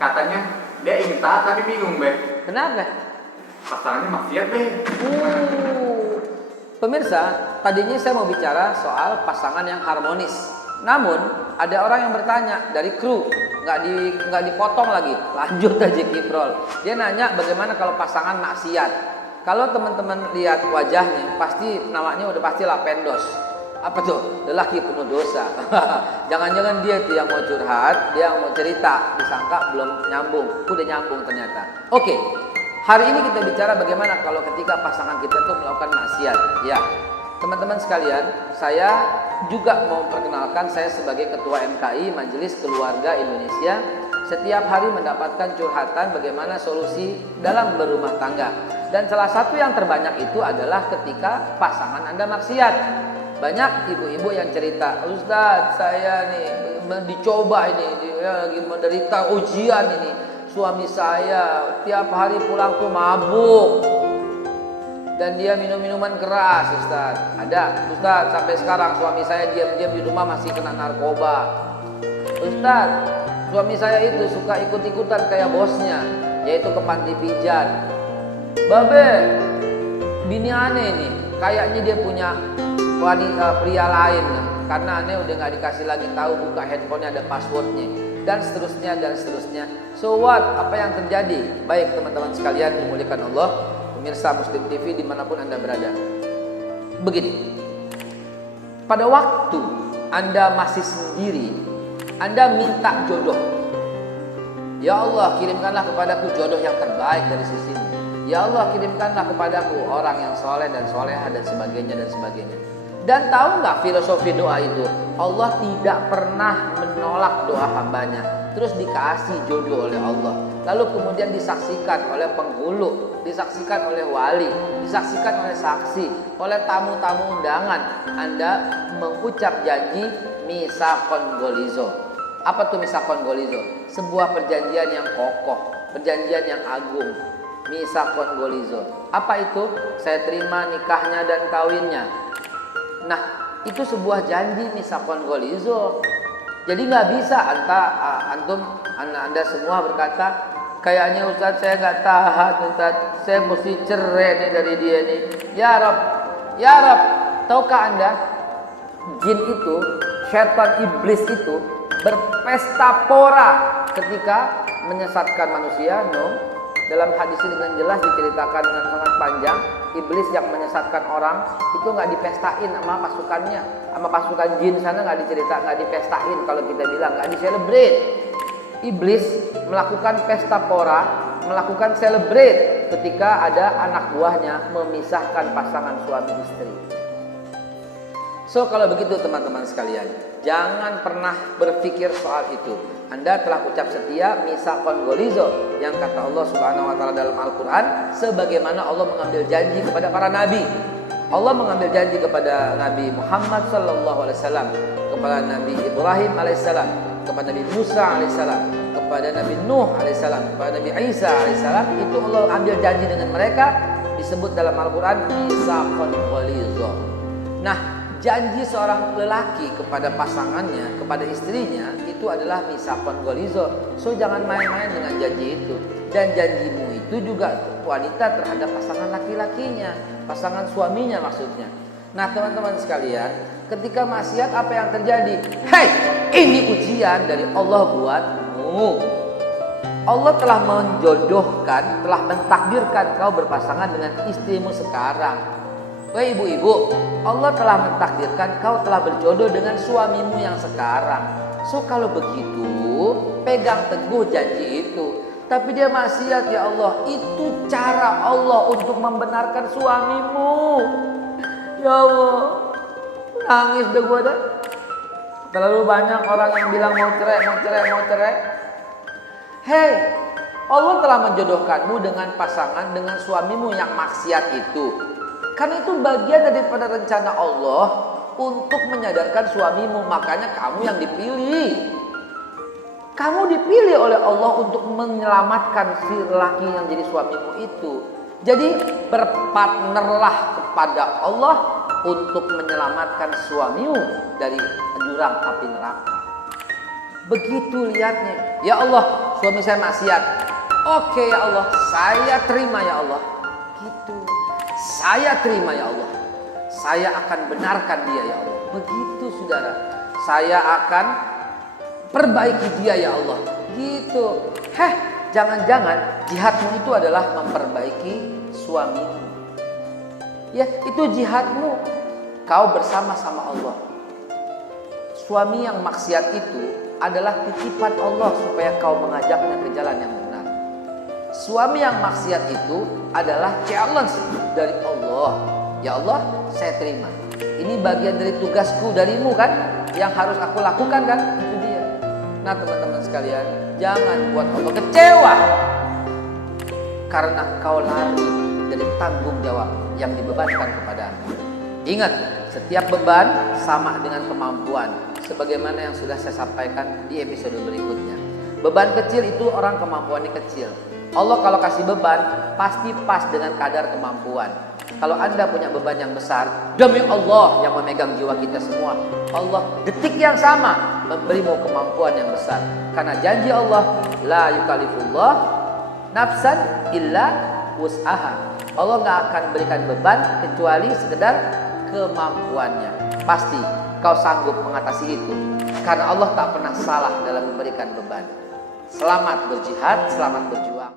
Katanya dia ingin taat tapi bingung, Be. Kenapa? Pasangannya maksiat, Be. Pemirsa, tadinya saya mau bicara soal pasangan yang harmonis. Namun ada orang yang bertanya dari kru, nggak dipotong lagi, lanjut aja kiprol. Dia nanya bagaimana kalau pasangan maksiat. Kalau teman-teman lihat wajahnya, pasti namanya udah pasti Lapendos. Apa tuh? Lelaki penuh dosa. Jangan-jangan dia itu yang mau curhat, dia yang mau cerita, disangka belum nyambung, udah nyambung ternyata. Oke, hari ini kita bicara bagaimana kalau ketika pasangan kita tuh melakukan maksiat. Ya, teman-teman sekalian, saya juga mau perkenalkan, saya sebagai Ketua MKI Majelis Keluarga Indonesia setiap hari mendapatkan curhatan bagaimana solusi dalam berumah tangga. Dan salah satu yang terbanyak itu adalah ketika pasangan Anda maksiat. Banyak ibu-ibu yang cerita, Ustadz saya nih dicoba ini, dia lagi menderita ujian ini. Suami saya tiap hari pulang tuh mabuk. Dan dia minum minuman keras, Ustadz. Ada, Ustadz, sampai sekarang suami saya diam-diam di rumah masih kena narkoba. Ustadz, suami saya itu suka ikut-ikutan kayak bosnya, yaitu ke panti pijat. Babe, bini aneh nih, kayaknya dia punya wanita pria lain, karena aneh udah nggak dikasih lagi tahu buka handphonenya ada passwordnya, dan seterusnya dan seterusnya. So what? Apa yang terjadi? Baik teman-teman sekalian dimuliakan Allah, pemirsa Muslim TV dimanapun Anda berada. Begini, pada waktu Anda masih sendiri, Anda minta jodoh. Ya Allah, kirimkanlah kepadaku jodoh yang terbaik dari sisimu. Ya Allah, kirimkanlah kepadaku orang yang soleh dan soleha dan sebagainya dan sebagainya. Dan tahu nggak filosofi doa itu? Allah tidak pernah menolak doa hambanya. Terus dikasih jodoh oleh Allah. Lalu kemudian disaksikan oleh penghulu, disaksikan oleh wali, disaksikan oleh saksi, oleh tamu-tamu undangan. Anda mengucap janji misakon golizo. Apa tuh misakon golizo? Sebuah perjanjian yang kokoh, perjanjian yang agung. Misakon golizo. Apa itu? Saya terima nikahnya dan kawinnya. Nah, itu sebuah janji misakon golizo. Jadi nggak bisa anda semua berkata, kayaknya Ustadz saya nggak tahan, Ustadz saya mesti cerai nih dari dia nih. Ya Rob, tahukah Anda jin itu, syaitan iblis itu berpesta pora ketika menyesatkan manusia? No. Dalam hadis ini dengan jelas diceritakan dengan sangat panjang, iblis yang menyesatkan orang itu nggak dipestain sama pasukannya, sama pasukan jin sana nggak dipestain, kalau kita bilang nggak diselebrate. Iblis melakukan pesta pora, melakukan celebrate ketika ada anak buahnya memisahkan pasangan suami istri. So kalau begitu teman-teman sekalian, jangan pernah berpikir soal itu. Anda telah ucap setia misakon golizo yang kata Allah Subhanahu wa taala dalam Al-Qur'an, sebagaimana Allah mengambil janji kepada para nabi. Allah mengambil janji kepada Nabi Muhammad sallallahu alaihi wasallam, kepada Nabi Ibrahim alaihissalam, kepada Nabi Musa alaihissalam, kepada Nabi Nuh alaihissalam, kepada Nabi Isa alaihissalam. Itu Allah ambil janji dengan mereka, disebut dalam Al-Qur'an misakon golizo. Nah, janji seorang lelaki kepada pasangannya, kepada istrinya, itu adalah misakon golizo. So jangan main-main dengan janji itu. Dan janjimu itu juga wanita terhadap pasangan laki-lakinya, pasangan suaminya maksudnya. Nah teman-teman sekalian, ketika maksiat apa yang terjadi? Hei, ini ujian dari Allah buatmu. Allah telah menjodohkan, telah mentakdirkan kau berpasangan dengan istrimu sekarang. Wahai ibu-ibu, Allah telah mentakdirkan kau telah berjodoh dengan suamimu yang sekarang. So kalau begitu, pegang teguh janji itu. Tapi dia maksiat, ya Allah, itu cara Allah untuk membenarkan suamimu. Ya Allah, nangis deh gue dah. Terlalu banyak orang yang bilang mau cerai. Hei, Allah telah menjodohkanmu dengan pasangan, dengan suamimu yang maksiat itu. Karena itu bagian daripada rencana Allah untuk menyadarkan suamimu. Makanya kamu yang dipilih. Kamu dipilih oleh Allah untuk menyelamatkan si laki yang jadi suamimu itu. Jadi berpartnerlah kepada Allah untuk menyelamatkan suamimu dari jurang api neraka. Begitu lihatnya. Ya Allah, suami saya maksiat. Oke ya Allah, saya terima ya Allah. Gitu. Saya terima ya Allah. Saya akan benarkan dia ya Allah. Begitu saudara. Saya akan perbaiki dia ya Allah. Gitu. Jangan-jangan jihadmu itu adalah memperbaiki suamimu. Ya, itu jihadmu. Kau bersama-sama Allah. Suami yang maksiat itu adalah titipan Allah supaya kau mengajaknya ke jalan yang benar. Suami yang maksiat itu adalah challenge dari Allah. Ya Allah, saya terima. Ini bagian dari tugasku darimu kan, yang harus aku lakukan kan, itu dia. Nah teman-teman sekalian, jangan buat Allah kecewa karena kau lari dari tanggung jawab yang dibebankan kepadamu. Ingat, setiap beban sama dengan kemampuan. Sebagaimana yang sudah saya sampaikan di episode berikutnya. Beban kecil itu orang kemampuannya kecil. Allah kalau kasih beban pasti pas dengan kadar kemampuan. Kalau Anda punya beban yang besar, demi Allah yang memegang jiwa kita semua, Allah detik yang sama memberimu kemampuan yang besar. Karena janji Allah, la yukallifullah nafsan illa wus'aha. Allah nggak akan berikan beban kecuali sekedar kemampuannya. Pasti kau sanggup mengatasi itu. Karena Allah tak pernah salah dalam memberikan beban. Selamat berjihad, selamat berjuang.